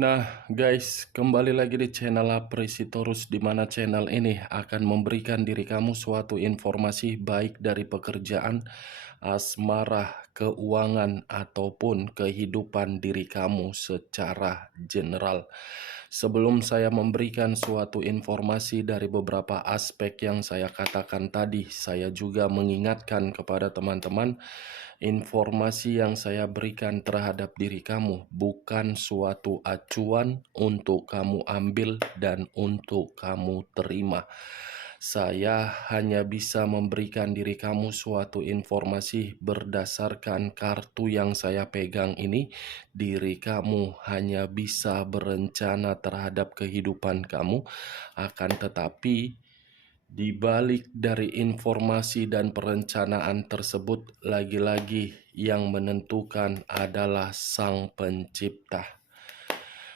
Nah, guys, kembali lagi di channel Apresitorus, di mana channel ini akan memberikan diri kamu suatu informasi baik dari pekerjaan, asmara, keuangan, ataupun kehidupan diri kamu secara general. Sebelum saya memberikan suatu informasi dari beberapa aspek yang saya katakan tadi, saya juga mengingatkan kepada teman-teman, informasi yang saya berikan terhadap diri kamu bukan suatu acuan untuk kamu ambil dan untuk kamu terima. Saya hanya bisa memberikan diri kamu suatu informasi berdasarkan kartu yang saya pegang ini. Diri kamu hanya bisa berencana terhadap kehidupan kamu, akan tetapi di balik dari informasi dan perencanaan tersebut, lagi-lagi yang menentukan adalah Sang Pencipta.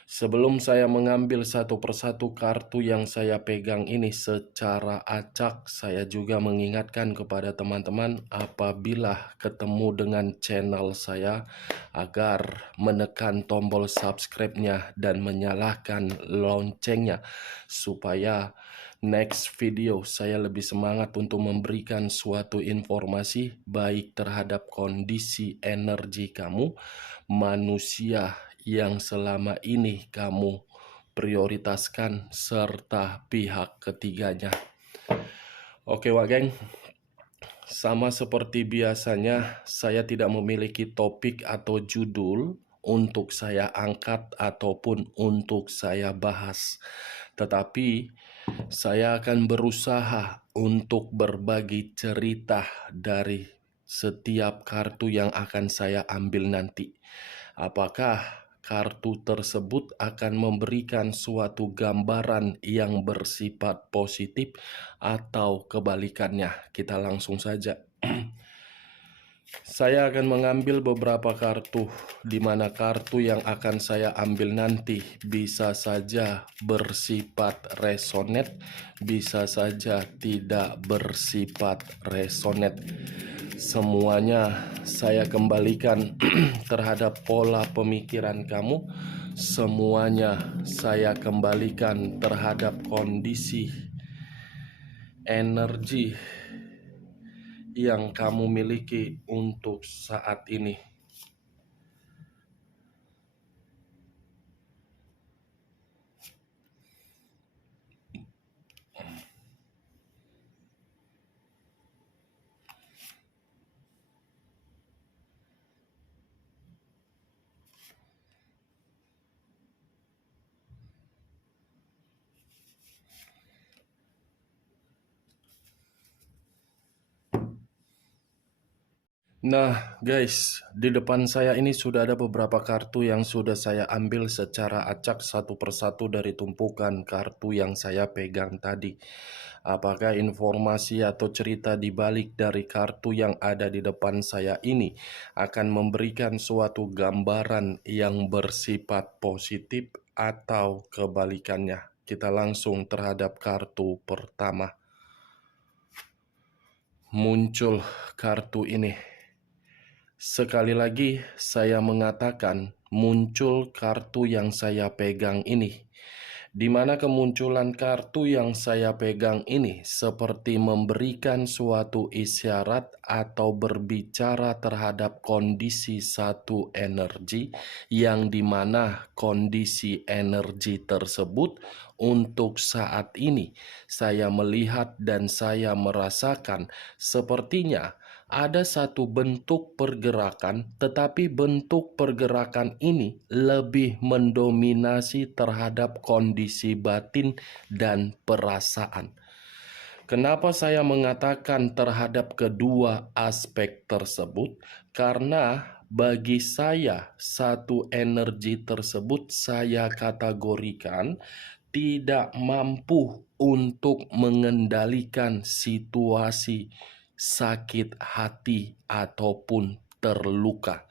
Sebelum saya mengambil satu persatu kartu yang saya pegang ini secara acak, saya juga mengingatkan kepada teman-teman apabila ketemu dengan channel saya agar menekan tombol subscribe-nya dan menyalakan loncengnya supaya next video saya lebih semangat untuk memberikan suatu informasi baik terhadap kondisi energi kamu, manusia yang selama ini kamu prioritaskan, serta pihak ketiganya. Oke Wak Geng, sama seperti biasanya saya tidak memiliki topik atau judul untuk saya angkat ataupun untuk saya bahas. Tetapi saya akan berusaha untuk berbagi cerita dari setiap kartu yang akan saya ambil nanti. Apakah kartu tersebut akan memberikan suatu gambaran yang bersifat positif atau kebalikannya? Kita langsung saja. Saya akan mengambil beberapa kartu, di mana kartu yang akan saya ambil nanti bisa saja bersifat resonate, bisa saja tidak bersifat resonate. Semuanya saya kembalikan terhadap pola pemikiran kamu. Semuanya saya kembalikan terhadap kondisi energi yang kamu miliki untuk saat ini. Nah guys, di depan saya ini sudah ada beberapa kartu yang sudah saya ambil secara acak satu persatu dari tumpukan kartu yang saya pegang tadi. Apakah informasi atau cerita di balik dari kartu yang ada di depan saya ini akan memberikan suatu gambaran yang bersifat positif atau kebalikannya? Kita langsung terhadap kartu pertama. Muncul kartu ini. Sekali lagi saya mengatakan muncul kartu yang saya pegang ini, di mana kemunculan kartu yang saya pegang ini seperti memberikan suatu isyarat atau berbicara terhadap kondisi satu energi, yang dimana kondisi energi tersebut untuk saat ini saya melihat dan saya merasakan sepertinya ada satu bentuk pergerakan, tetapi bentuk pergerakan ini lebih mendominasi terhadap kondisi batin dan perasaan. Kenapa saya mengatakan terhadap kedua aspek tersebut? Karena bagi saya, satu energi tersebut saya kategorikan tidak mampu untuk mengendalikan situasi sakit hati ataupun terluka.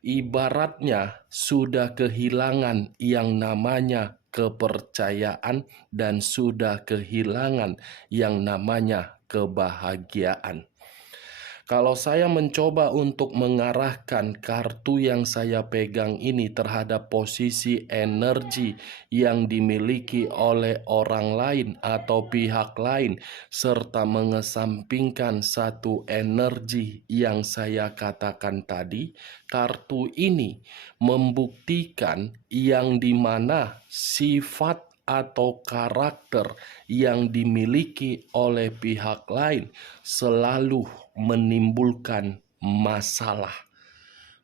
Ibaratnya sudah kehilangan yang namanya kepercayaan dan sudah kehilangan yang namanya kebahagiaan. Kalau saya mencoba untuk mengarahkan kartu yang saya pegang ini terhadap posisi energi yang dimiliki oleh orang lain atau pihak lain, serta mengesampingkan satu energi yang saya katakan tadi, kartu ini membuktikan yang dimana sifat atau karakter yang dimiliki oleh pihak lain selalu menimbulkan masalah.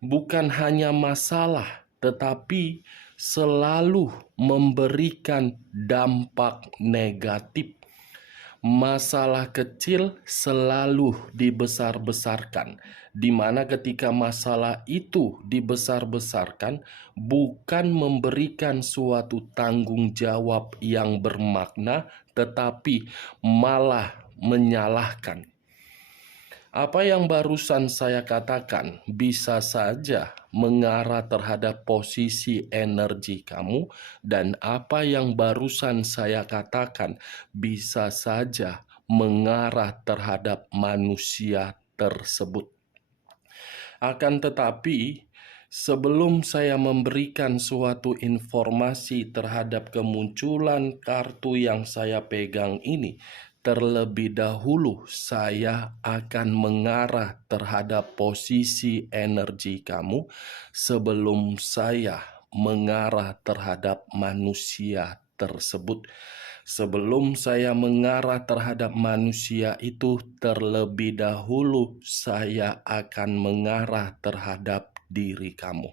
Bukan hanya masalah, tetapi selalu memberikan dampak negatif. Masalah kecil selalu dibesar-besarkan, di mana ketika masalah itu dibesar-besarkan, bukan memberikan suatu tanggung jawab yang bermakna, tetapi malah menyalahkan. Apa yang barusan saya katakan bisa saja mengarah terhadap posisi energi kamu, dan apa yang barusan saya katakan bisa saja mengarah terhadap manusia tersebut. Akan tetapi, sebelum saya memberikan suatu informasi terhadap kemunculan kartu yang saya pegang ini, terlebih dahulu saya akan mengarah terhadap posisi energi kamu sebelum saya mengarah terhadap manusia tersebut. Sebelum saya mengarah terhadap manusia itu, terlebih dahulu saya akan mengarah terhadap diri kamu.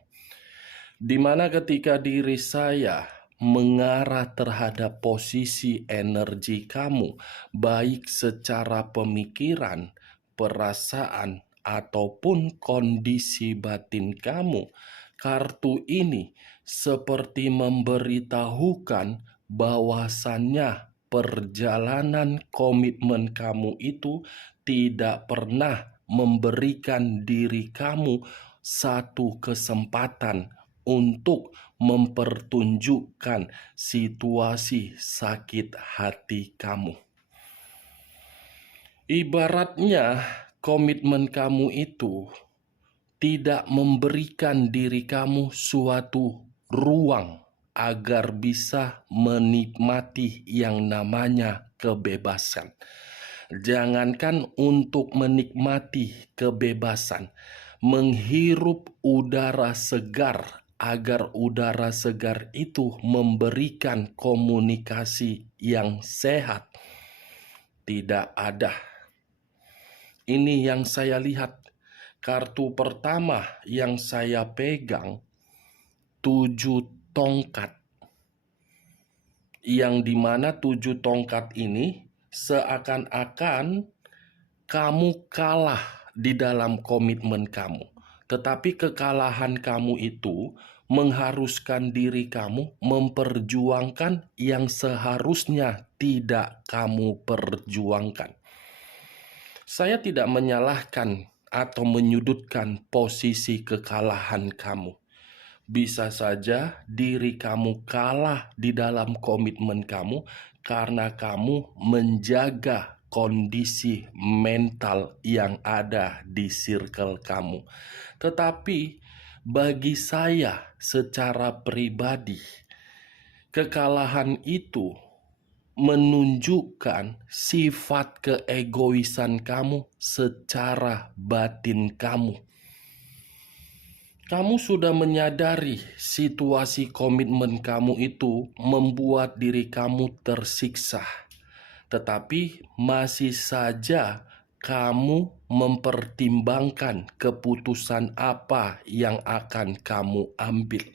Di mana ketika diri saya mengarah terhadap posisi energi kamu, baik secara pemikiran, perasaan, ataupun kondisi batin kamu, kartu ini seperti memberitahukan bahwasannya perjalanan komitmen kamu itu tidak pernah memberikan diri kamu satu kesempatan untuk mempertunjukkan situasi sakit hati kamu. Ibaratnya komitmen kamu itu tidak memberikan diri kamu suatu ruang agar bisa menikmati yang namanya kebebasan. Jangankan untuk menikmati kebebasan, menghirup udara segar, agar udara segar itu memberikan komunikasi yang sehat, tidak ada. Ini yang saya lihat. Kartu pertama yang saya pegang, 7 tongkat. Yang dimana 7 tongkat ini seakan-akan kamu kalah di dalam komitmen kamu. Tetapi kekalahan kamu itu mengharuskan diri kamu memperjuangkan yang seharusnya tidak kamu perjuangkan. Saya tidak menyalahkan atau menyudutkan posisi kekalahan kamu. Bisa saja diri kamu kalah di dalam komitmen kamu karena kamu menjaga kondisi mental yang ada di circle kamu. Tetapi bagi saya secara pribadi, kekalahan itu menunjukkan sifat keegoisan kamu secara batin kamu. Kamu sudah menyadari situasi komitmen kamu itu membuat diri kamu tersiksa, tetapi masih saja kamu mempertimbangkan keputusan apa yang akan kamu ambil.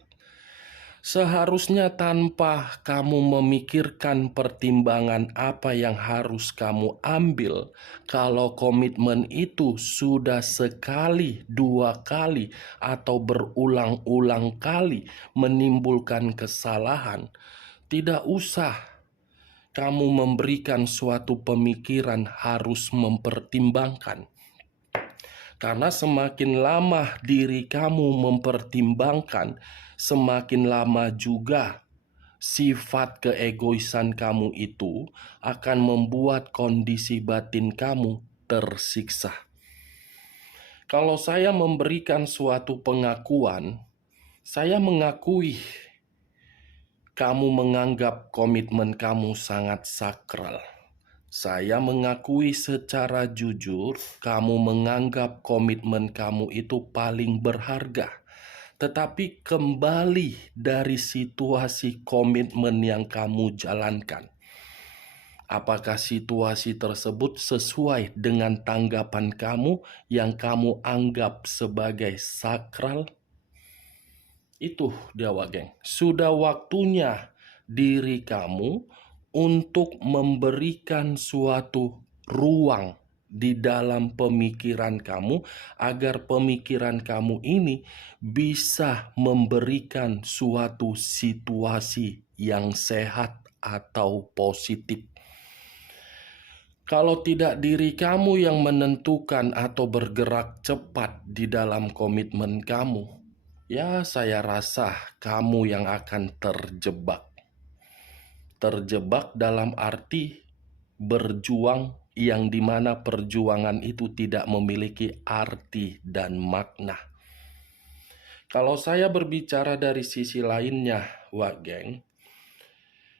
Seharusnya tanpa kamu memikirkan pertimbangan apa yang harus kamu ambil, kalau komitmen itu sudah sekali, 2 kali, atau berulang-ulang kali menimbulkan kesalahan, tidak usah kamu memberikan suatu pemikiran harus mempertimbangkan. Karena semakin lama diri kamu mempertimbangkan, semakin lama juga sifat keegoisan kamu itu akan membuat kondisi batin kamu tersiksa. Kalau saya memberikan suatu pengakuan, saya mengakui kamu menganggap komitmen kamu sangat sakral. Saya mengakui secara jujur, kamu menganggap komitmen kamu itu paling berharga. Tetapi kembali dari situasi komitmen yang kamu jalankan. Apakah situasi tersebut sesuai dengan tanggapan kamu yang kamu anggap sebagai sakral? Itu dia, geng. Sudah waktunya diri kamu untuk memberikan suatu ruang di dalam pemikiran kamu agar pemikiran kamu ini bisa memberikan suatu situasi yang sehat atau positif. Kalau tidak diri kamu yang menentukan atau bergerak cepat di dalam komitmen kamu, ya saya rasa kamu yang akan terjebak. Terjebak dalam arti berjuang yang dimana perjuangan itu tidak memiliki arti dan makna. Kalau saya berbicara dari sisi lainnya, geng,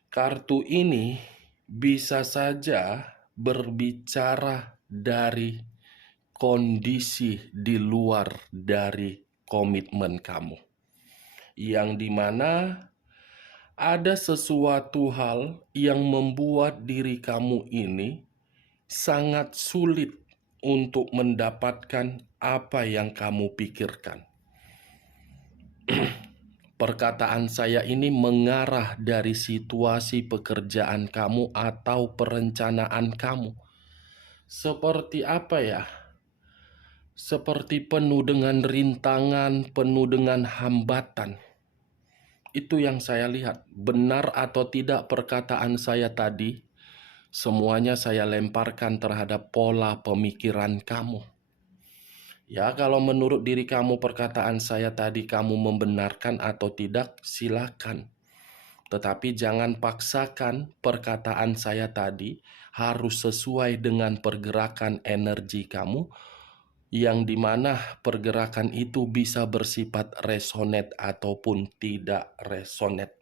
kartu ini bisa saja berbicara dari kondisi di luar dari komitmen kamu, yang dimana ada sesuatu hal yang membuat diri kamu ini sangat sulit untuk mendapatkan apa yang kamu pikirkan. Perkataan saya ini mengarah dari situasi pekerjaan kamu atau perencanaan kamu. Seperti apa ya? Seperti penuh dengan rintangan, penuh dengan hambatan. Itu yang saya lihat. Benar atau tidak perkataan saya tadi, semuanya saya lemparkan terhadap pola pemikiran kamu. Ya, kalau menurut diri kamu perkataan saya tadi kamu membenarkan atau tidak, silakan. Tetapi jangan paksakan perkataan saya tadi harus sesuai dengan pergerakan energi kamu, yang dimana pergerakan itu bisa bersifat resonate ataupun tidak resonate.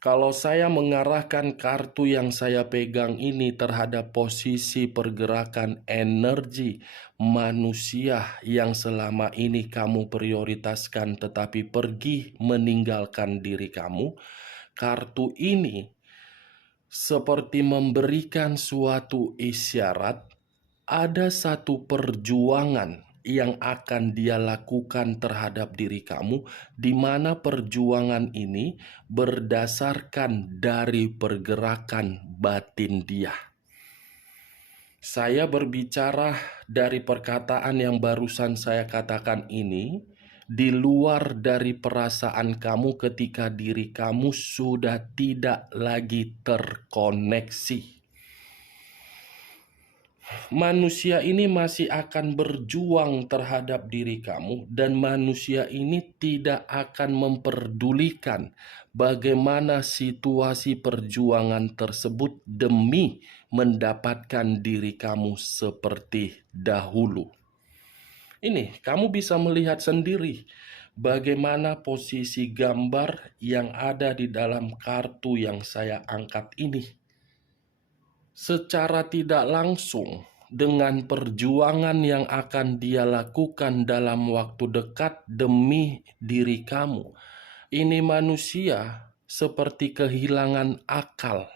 Kalau saya mengarahkan kartu yang saya pegang ini terhadap posisi pergerakan energi manusia yang selama ini kamu prioritaskan tetapi pergi meninggalkan diri kamu, kartu ini seperti memberikan suatu isyarat ada satu perjuangan yang akan dia lakukan terhadap diri kamu, di mana perjuangan ini berdasarkan dari pergerakan batin dia. Saya berbicara dari perkataan yang barusan saya katakan ini, di luar dari perasaan kamu ketika diri kamu sudah tidak lagi terkoneksi. Manusia ini masih akan berjuang terhadap diri kamu, dan manusia ini tidak akan memperdulikan bagaimana situasi perjuangan tersebut demi mendapatkan diri kamu seperti dahulu. Ini kamu bisa melihat sendiri bagaimana posisi gambar yang ada di dalam kartu yang saya angkat ini. Secara tidak langsung, dengan perjuangan yang akan dia lakukan dalam waktu dekat demi diri kamu, ini manusia seperti kehilangan akal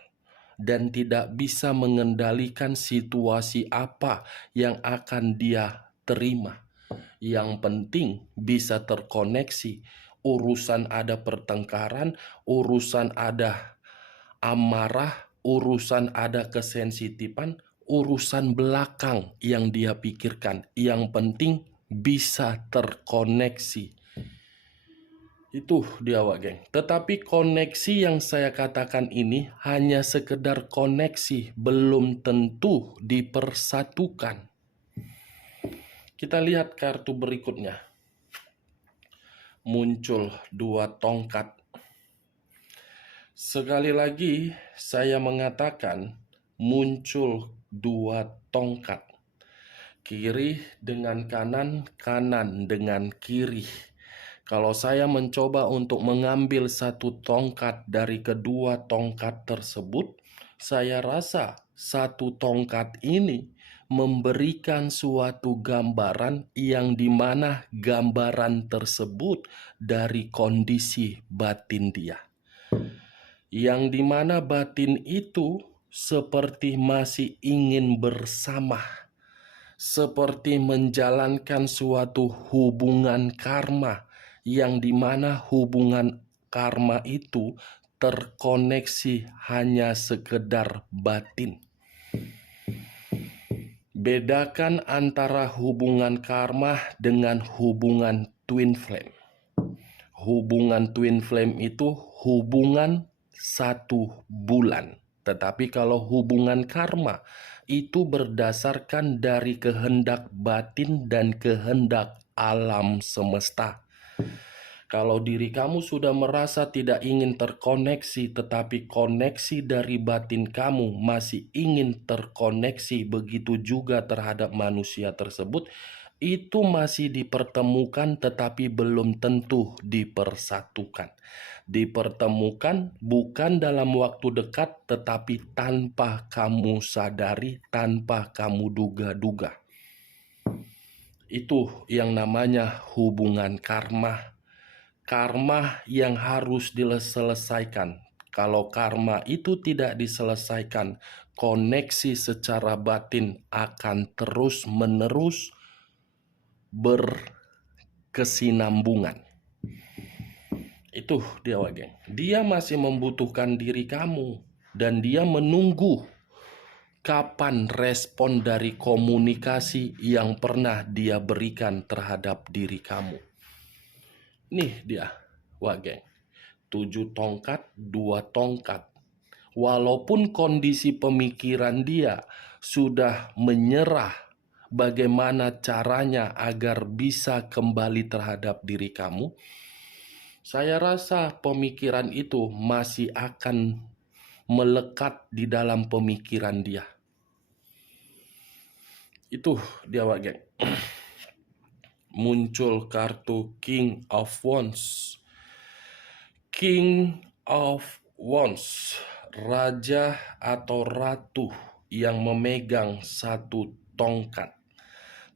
dan tidak bisa mengendalikan situasi apa yang akan dia terima. Yang penting bisa terkoneksi. Urusan ada pertengkaran, urusan ada amarah, urusan ada kesensitifan, urusan belakang yang dia pikirkan. Yang penting bisa terkoneksi. Itu dia, geng. Tetapi koneksi yang saya katakan ini hanya sekedar koneksi, belum tentu dipersatukan. Kita lihat kartu berikutnya. Muncul 2 tongkat. Sekali lagi saya mengatakan muncul 2 tongkat. kiri dengan kanan, kanan dengan kiri. Kalau saya mencoba untuk mengambil satu tongkat dari kedua tongkat tersebut, saya rasa satu tongkat ini memberikan suatu gambaran yang dimana gambaran tersebut dari kondisi batin dia. Yang dimana batin itu seperti masih ingin bersama, seperti menjalankan suatu hubungan karma, yang dimana hubungan karma itu terkoneksi hanya sekedar batin. Bedakan antara hubungan karma dengan hubungan twin flame. Hubungan twin flame itu hubungan 1 bulan. Tetapi kalau hubungan karma itu berdasarkan dari kehendak batin dan kehendak alam semesta. Kalau diri kamu sudah merasa tidak ingin terkoneksi, tetapi koneksi dari batin kamu masih ingin terkoneksi, begitu juga terhadap manusia tersebut, itu masih dipertemukan tetapi belum tentu dipersatukan. Dipertemukan bukan dalam waktu dekat, tetapi tanpa kamu sadari, tanpa kamu duga-duga. Itu yang namanya hubungan karma. Karma yang harus diselesaikan. Kalau karma itu tidak diselesaikan, koneksi secara batin akan terus-menerus berkesinambungan. Itu dia, geng. Dia masih membutuhkan diri kamu dan dia menunggu kapan respon dari komunikasi yang pernah dia berikan terhadap diri kamu. Nih dia, geng. 7 tongkat, 2 tongkat. Walaupun kondisi pemikiran dia sudah menyerah, bagaimana caranya agar bisa kembali terhadap diri kamu, saya rasa pemikiran itu masih akan melekat di dalam pemikiran dia. Itu dia, geng. Muncul kartu King of Wands. King of Wands, raja atau ratu yang memegang satu tongkat.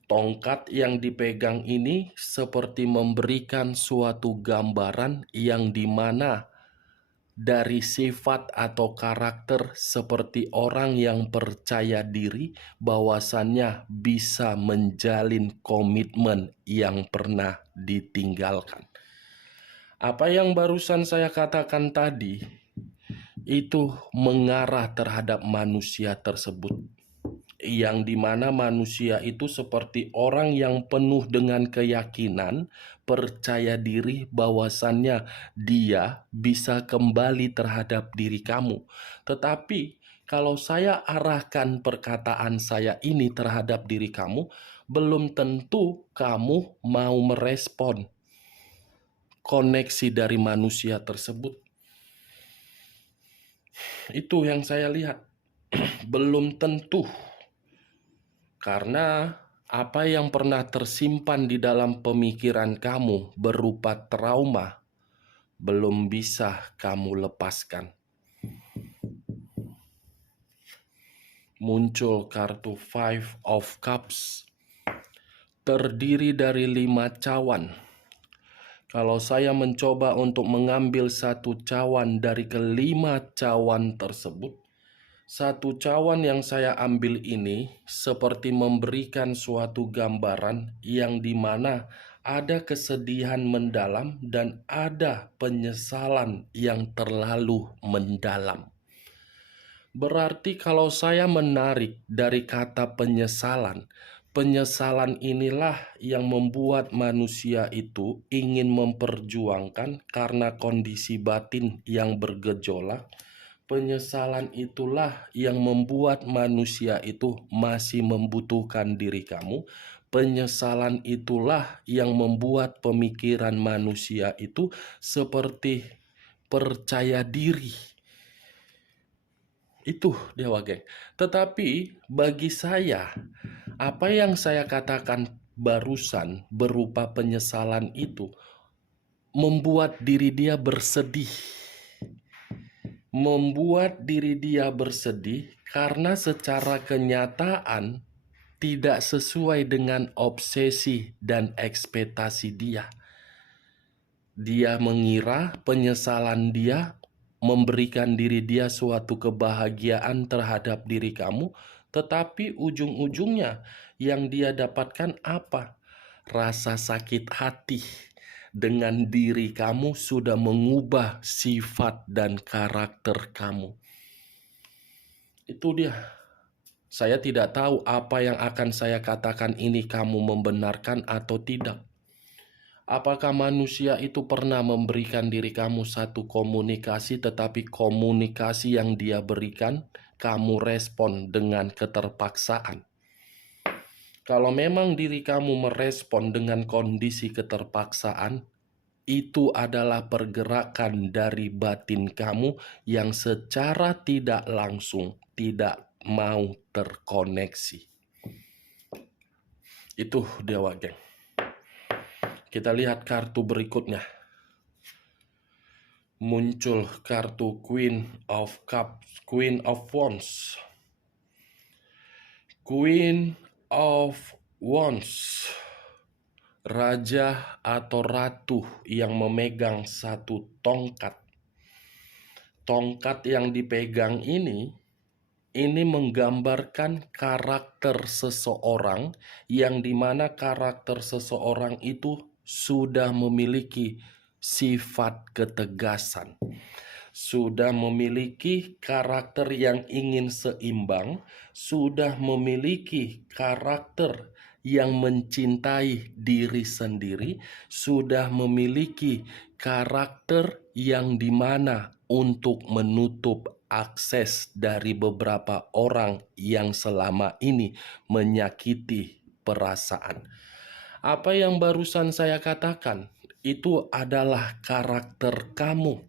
Tongkat yang dipegang ini seperti memberikan suatu gambaran yang dimana dari sifat atau karakter seperti orang yang percaya diri, bahwasannya bisa menjalin komitmen yang pernah ditinggalkan. Apa yang barusan saya katakan tadi itu mengarah terhadap manusia tersebut, yang dimana manusia itu seperti orang yang penuh dengan keyakinan, percaya diri bahwasannya dia bisa kembali terhadap diri kamu. Tetapi kalau saya arahkan perkataan saya ini terhadap diri kamu, belum tentu kamu mau merespon koneksi dari manusia tersebut. Itu yang saya lihat. Belum tentu. Karena apa yang pernah tersimpan di dalam pemikiran kamu berupa trauma belum bisa kamu lepaskan. Muncul kartu Five of Cups. Terdiri dari 5 cawan. Kalau saya mencoba untuk mengambil satu cawan dari kelima cawan tersebut, satu cawan yang saya ambil ini seperti memberikan suatu gambaran yang dimana ada kesedihan mendalam dan ada penyesalan yang terlalu mendalam. Berarti kalau saya menarik dari kata penyesalan, penyesalan inilah yang membuat manusia itu ingin memperjuangkan karena kondisi batin yang bergejolak. Penyesalan itulah yang membuat manusia itu masih membutuhkan diri kamu. Penyesalan itulah yang membuat pemikiran manusia itu seperti percaya diri. Itu dia, geng. Tetapi bagi saya, Apa yang saya katakan barusan berupa penyesalan itu membuat diri dia bersedih. Membuat diri dia bersedih karena secara kenyataan tidak sesuai dengan obsesi dan ekspektasi dia. Dia mengira penyesalan dia memberikan diri dia suatu kebahagiaan terhadap diri kamu, tetapi ujung-ujungnya yang dia dapatkan apa? Rasa sakit hati dengan diri kamu sudah mengubah sifat dan karakter kamu. Itu dia. Saya tidak tahu apa yang akan saya katakan ini kamu membenarkan atau tidak. Apakah manusia itu pernah memberikan diri kamu satu komunikasi, tetapi komunikasi yang dia berikan, kamu respon dengan keterpaksaan? Kalau memang diri kamu merespon dengan kondisi keterpaksaan, itu adalah pergerakan dari batin kamu yang secara tidak langsung tidak mau terkoneksi. Itu Dewa Geng. Kita lihat kartu berikutnya. Muncul kartu Queen of Cups, Queen of Wands. Queen of Wands. Raja atau ratu yang memegang satu tongkat. Tongkat yang dipegang ini menggambarkan karakter seseorang yang dimana karakter seseorang itu sudah memiliki sifat ketegasan, sudah memiliki karakter yang ingin seimbang, sudah memiliki karakter yang mencintai diri sendiri, sudah memiliki karakter yang dimana untuk menutup akses dari beberapa orang yang selama ini menyakiti perasaan. Apa yang barusan saya katakan itu adalah karakter kamu.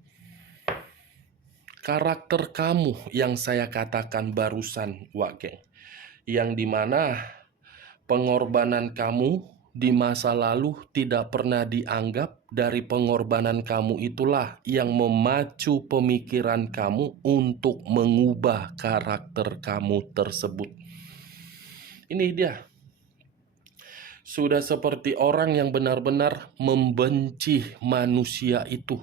Karakter kamu yang saya katakan barusan, Wak Geng. Yang dimana pengorbanan kamu di masa lalu tidak pernah dianggap. Dari pengorbanan kamu itulah yang memacu pemikiran kamu untuk mengubah karakter kamu tersebut. Ini dia. Sudah seperti orang yang benar-benar membenci manusia itu.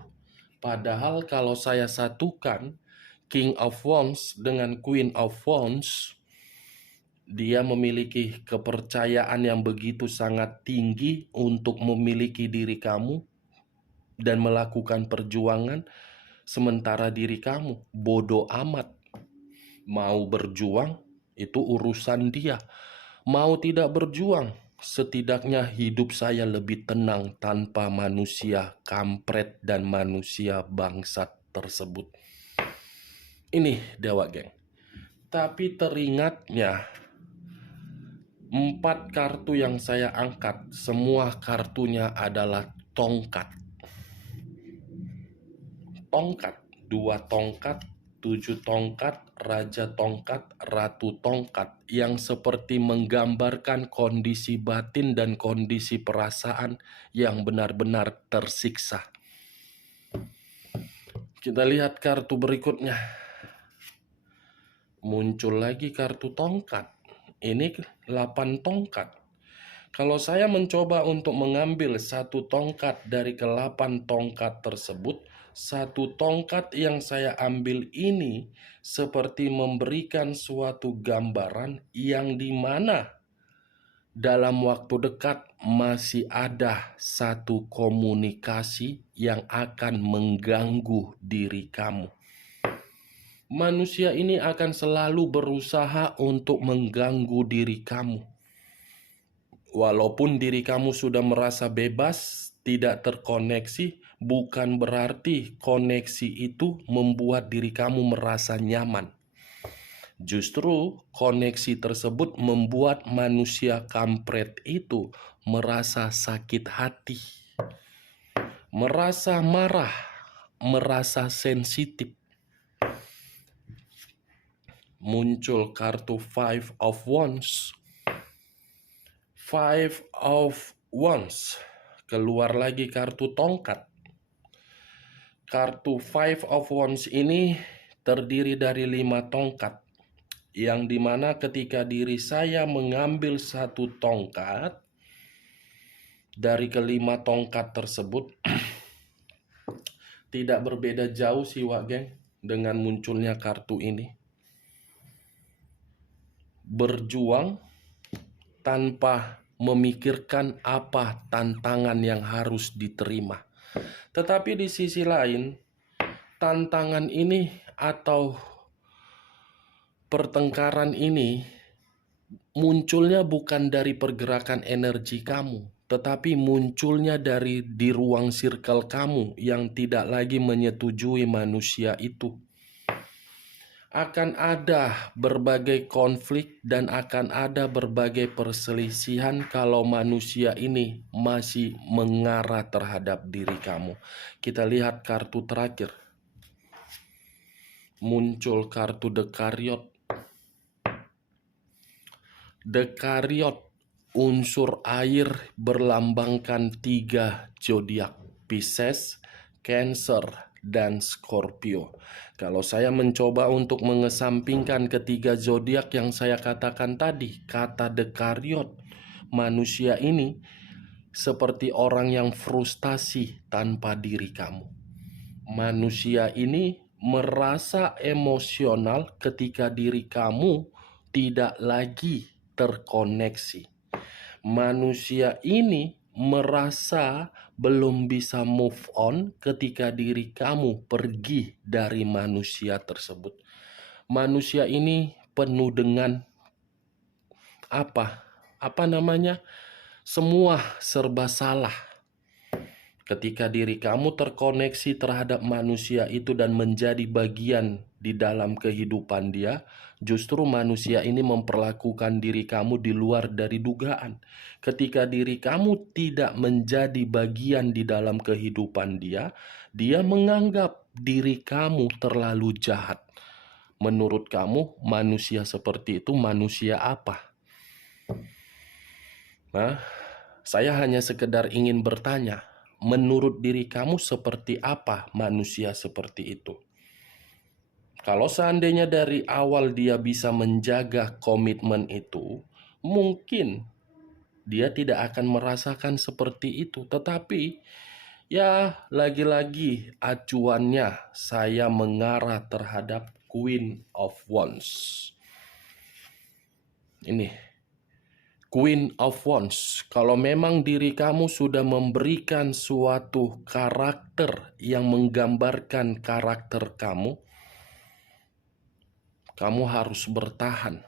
Padahal kalau saya satukan King of Wands dengan Queen of Wands, dia memiliki kepercayaan yang begitu sangat tinggi untuk memiliki diri kamu dan melakukan perjuangan, sementara diri kamu bodoh amat. Mau berjuang itu urusan dia, mau tidak berjuang setidaknya hidup saya lebih tenang tanpa manusia kampret dan manusia bangsat tersebut. Ini Dewa Geng. Tapi teringatnya 4 kartu yang saya angkat, semua kartunya adalah tongkat. Tongkat, 2 tongkat, 7 tongkat, raja tongkat, ratu tongkat, yang seperti menggambarkan kondisi batin dan kondisi perasaan yang benar-benar tersiksa. Kita lihat kartu berikutnya. Muncul lagi kartu tongkat. Ini 8 tongkat. Kalau saya mencoba untuk mengambil satu tongkat dari ke-8 tongkat tersebut, satu tongkat yang saya ambil ini seperti memberikan suatu gambaran yang dimana dalam waktu dekat masih ada satu komunikasi yang akan mengganggu diri kamu. Manusia ini akan selalu berusaha untuk mengganggu diri kamu. Walaupun diri kamu sudah merasa bebas, tidak terkoneksi, bukan berarti koneksi itu membuat diri kamu merasa nyaman. Justru koneksi tersebut membuat manusia kampret itu merasa sakit hati, merasa marah, merasa sensitif. Muncul kartu Five of Wands. Five of Wands. Keluar lagi kartu tongkat. Kartu Five of Wands ini terdiri dari 5 tongkat, yang dimana ketika diri saya mengambil satu tongkat, dari kelima tongkat tersebut tidak berbeda jauh sih Wak Geng dengan munculnya kartu ini. Berjuang tanpa memikirkan apa tantangan yang harus diterima. Tetapi di sisi lain, tantangan ini atau pertengkaran ini munculnya bukan dari pergerakan energi kamu, tetapi munculnya dari di ruang circle kamu yang tidak lagi menyetujui manusia itu. Akan ada berbagai konflik dan akan ada berbagai perselisihan kalau manusia ini masih mengarah terhadap diri kamu. Kita lihat kartu terakhir. Muncul kartu The Chariot. The Chariot, unsur air, berlambangkan 3 zodiak: Pisces, Cancer, dan Scorpio. Kalau saya mencoba untuk mengesampingkan ketiga zodiak yang saya katakan tadi, kata The Chariot, manusia ini seperti orang yang frustasi tanpa diri kamu. Manusia ini merasa emosional ketika diri kamu tidak lagi terkoneksi. Manusia ini merasa belum bisa move on ketika diri kamu pergi dari manusia tersebut. Manusia ini penuh dengan semua serba salah. Ketika diri kamu terkoneksi terhadap manusia itu dan menjadi bagian di dalam kehidupan dia, justru manusia ini memperlakukan diri kamu di luar dari dugaan. Ketika diri kamu tidak menjadi bagian di dalam kehidupan dia, dia menganggap diri kamu terlalu jahat. Menurut kamu, manusia seperti itu manusia apa? Nah, saya hanya sekedar ingin bertanya, menurut diri kamu seperti apa manusia seperti itu? Kalau seandainya dari awal dia bisa menjaga komitmen itu, mungkin dia tidak akan merasakan seperti itu. Tetapi ya lagi-lagi acuannya saya mengarah terhadap Queen of Wands. Ini Queen of Wands. Kalau memang diri kamu sudah memberikan suatu karakter yang menggambarkan karakter kamu harus bertahan.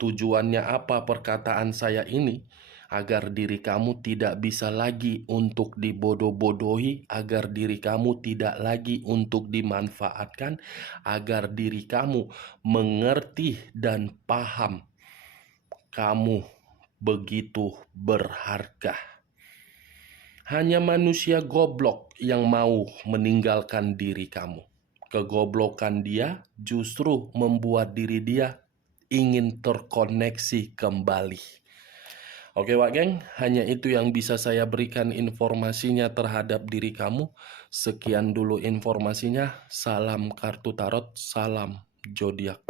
Tujuannya apa perkataan saya ini? Agar diri kamu tidak bisa lagi untuk dibodoh-bodohi, agar diri kamu tidak lagi untuk dimanfaatkan, agar diri kamu mengerti dan paham kamu begitu berharga. Hanya manusia goblok yang mau meninggalkan diri kamu. Kegoblokan dia justru membuat diri dia ingin terkoneksi kembali. Oke Wak Geng, hanya itu yang bisa saya berikan informasinya terhadap diri kamu. Sekian dulu informasinya. Salam kartu tarot, salam zodiak.